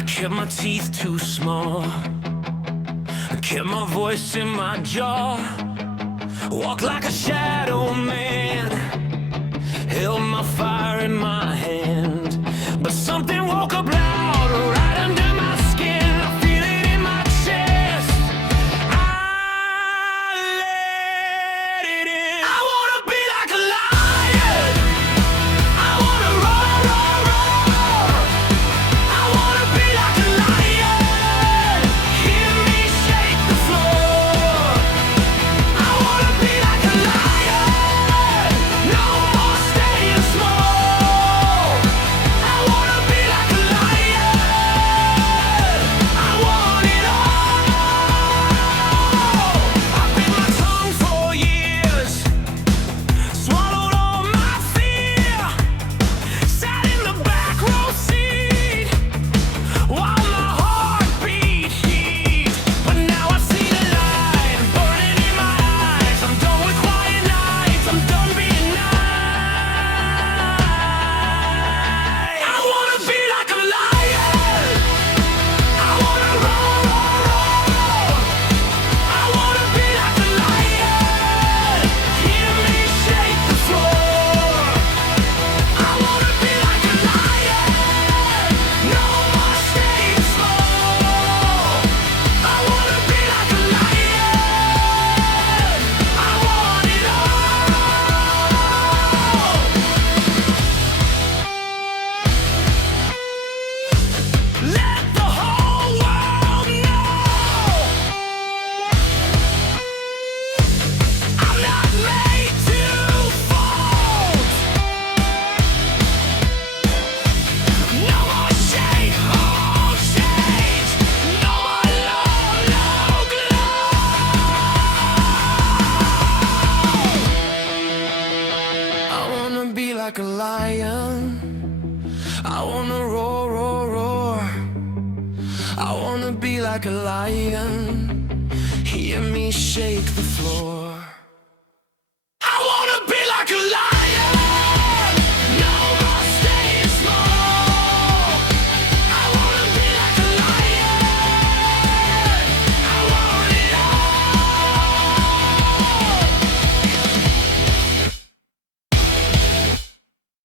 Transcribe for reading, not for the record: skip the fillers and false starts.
I kept my teeth too small, I kept my voice in my jaw. Walk like a shadow man, held my fire in my hand. But something woke up loud right under my skin. I feel it in my chest, I let it in. I wanna be like a lion, I wanna roar, roar, roar. I wanna be like a lion, hear me shake the floor. I wanna be like a lion, no more staying small. I wanna be like a lion, I want it all. I've bit my tongue for years, swallowed all my fear, sat in the back row seat while my heart beat heat. But now I see the light burning in my eyes. I'm done with quiet nights, I'm done being nice. I wanna be like a lion, I wanna roar, roar, roar. I wanna be like a lion, hear me shake the floor. I wanna be like a lion, no more staying small. I wanna be like a lion, I want it all. Let the whole world know I'm not made to fold. No more shame, oh shades, no more low, low glow. I wanna be like a lion, I wanna roar, roar, roar. I wanna be like a lion, hear me shake the floor.